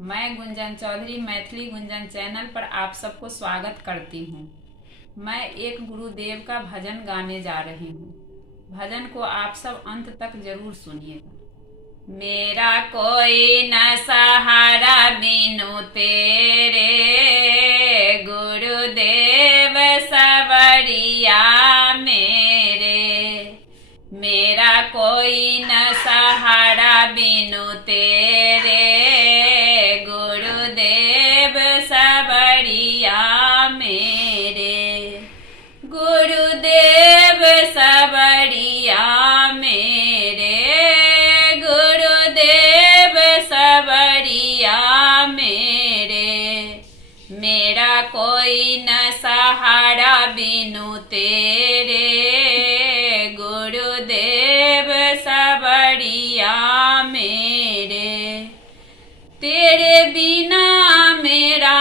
मैं गुंजन चौधरी मैथिली गुंजन चैनल पर आप सबको स्वागत करती हूँ। मैं एक गुरुदेव का भजन गाने जा रही हूँ। भजन को आप सब अंत तक जरूर सुनिएगा। मेरा कोई न सहारा बिनु तेरे, गुरुदेव सवरिया मेरे। मेरा कोई न सहारा बिनु तेरे, गुरुदेव सवरिया मेरे। गुरुदेव सवरिया मेरे, गुरुदेव सवरिया मेरे। मेरा कोई न सहारा बिनु तेरे, गुरुदेव सवरिया मेरे। तेरे बिना मेरा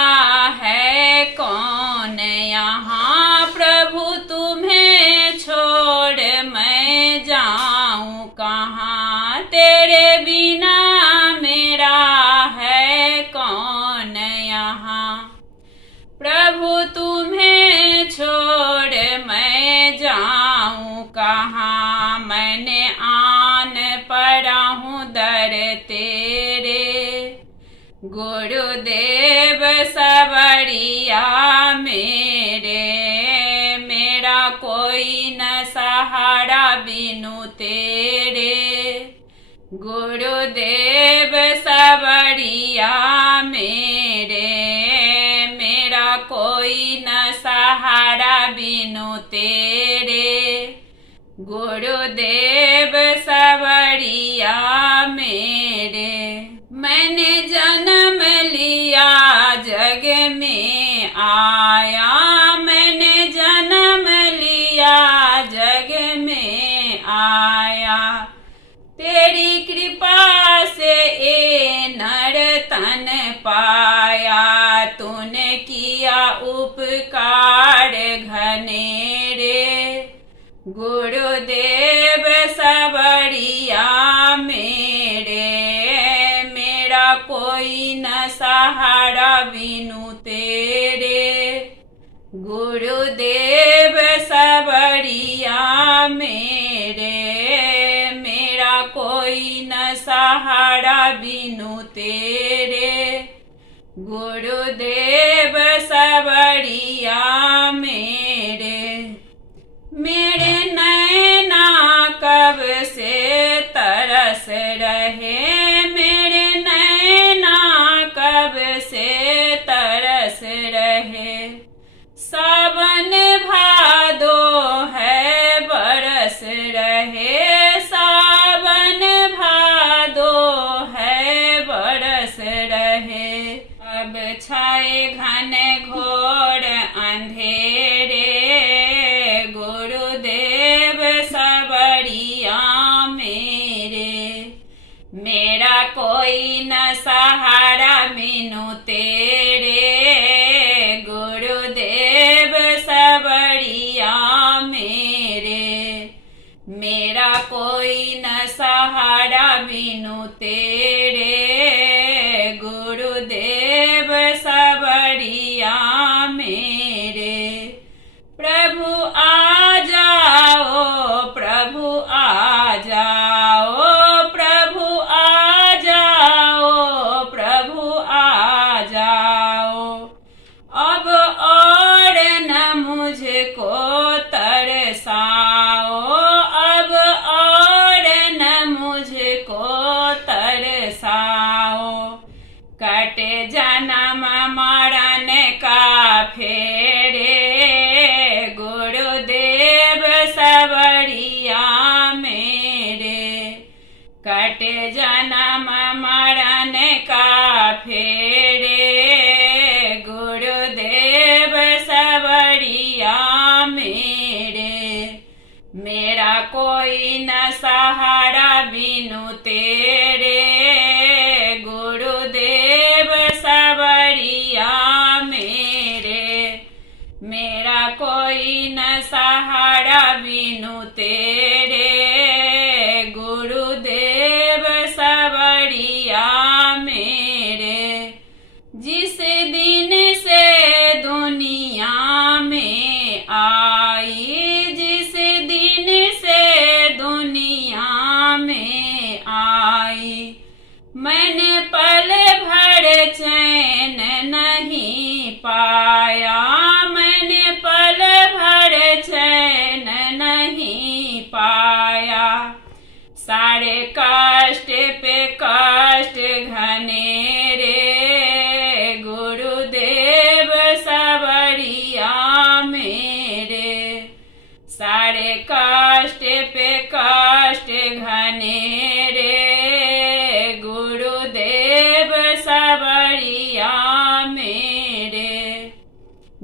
है कौन यहाँ, प्रभु तुम्हें छोड़ मैं जाऊँ कहाँ। तेरे बिना मेरा है कौन यहाँ, प्रभु तुम्हें छोड़ मैं जाऊँ कहाँ। मैंने आन पड़ा हूँ दर तेरे, गुरुदेव सवरिया मेरे। मेरा कोई न सहारा बिनु तेरे, गुरुदेव सवरिया मेरे। मेरा कोई न सहारा बिनु तेरे, गुरुदेव सवरिया मेरे। मैंने जन्म लिया जग में आया, मैंने जन्म लिया जग में आया। तेरी कृपा से ए नर तन पाया, तूने किया उपकार घनेरे। गुरुदेव सवरिया मेरे। मेरा कोई न सहारा बिनु तेरे, गुरुदेव सवरिया मेरे। मेरा कोई न सहारा बिनु तेरे, गुरुदेव सवरिया मेरे। मेरे नैना कब से तरस रहे, मेरे नैना कब से तरस रहे। सावन भादो है बरस रहे, सावन भादो है बरस रहे। अब छाए घन घोर अंधेरे, गुरुदेव सवरिया मेरे। मेरा कोई न सहारा बिनु तेरे, गुरुदेव सवरिया मेरे। मेरा कोई न सहारा बिनु तेरे, गुरुदेव सवरिया मेरे। प्रभु आ जाओ, प्रभु आ जाओ, प्रभु आ जाओ, प्रभु आ जाओ। अब और न मुझको तरसाओ, अब और न मुझको तरसाओ। कट जन्म मरण का फेरे, गुरुदेव सवरिया मेरे। कट जन्म मरण का फेरे, गुरुदेव सवरिया मेरे। मेरा कोई न सहारा बिनु तेरे, गुरुदेव सवरिया मेरे। मेरा कोई न सहारा बिनु तेरे, गुरुदेव सवरिया मेरे। सबरिया मेरे।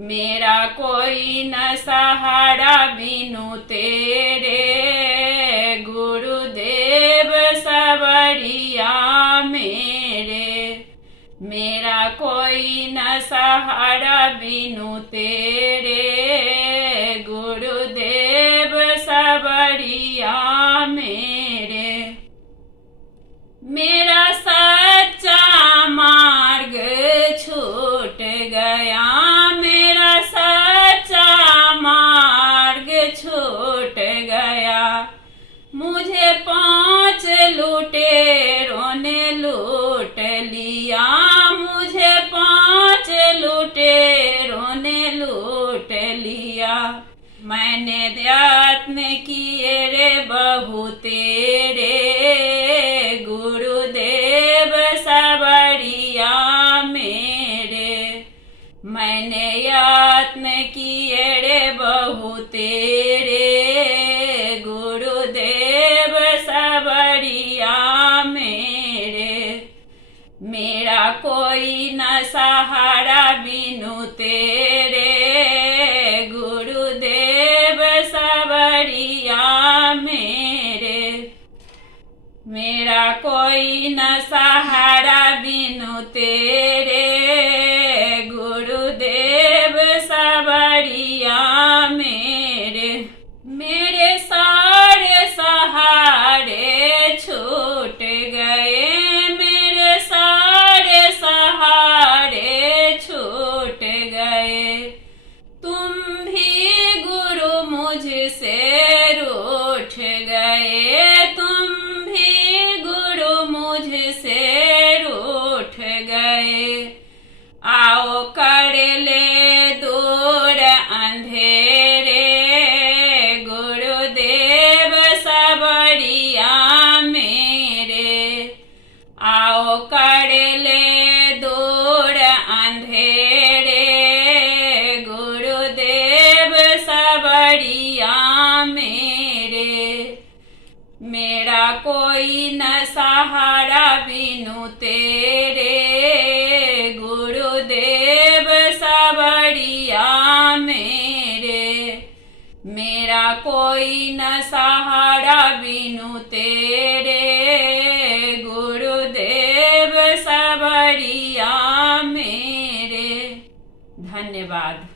मेरा कोई न सहारा बिनु तेरे, गुरुदेव सबरिया मेरे। मेरा कोई न सहारा बिनु तेरे, गुरुदेव सबरिया मेरे। मेरा सच्चा मार्ग छूट गया, मेरा सच्चा मार्ग छूट गया। मुझे 5 लुटेरों ने लूट लिया, मुझे 5 लुटेरों ने लूट लिया। मैंने यत्न किए रे बहु तेरे, गुरुदेव सबरिया मेरे। मैंने यत्न किए रे बहु तेरे, गुरुदेव सबरिया मेरे। मेरा कोई न सहारा बिनु तेरे, गुरुदेव सबरिया मेरे। मेरा कोई न सहारा बिनु तेरे, गुरुदेव सबरिया मेरे। मेरे सारे सहारे छूट गए, मेरे सारे सहारे छूट गए। तुम भी गुरु मुझसे रूठ गए, तुम भी गुरु मुझसे रूठ गए। आओ कर ले दूर अंधेरे, गुरुदेव सबरिया मेरे। आओ कर ले दूर अंधेरे, गुरुदेव सबरिया मेरे। मेरा कोई न सहारा बिनु तेरे, गुरुदेव सबरिया मेरे। मेरा कोई न सहारा बिनु तेरे, गुरुदेव सबरिया मेरे। धन्यवाद।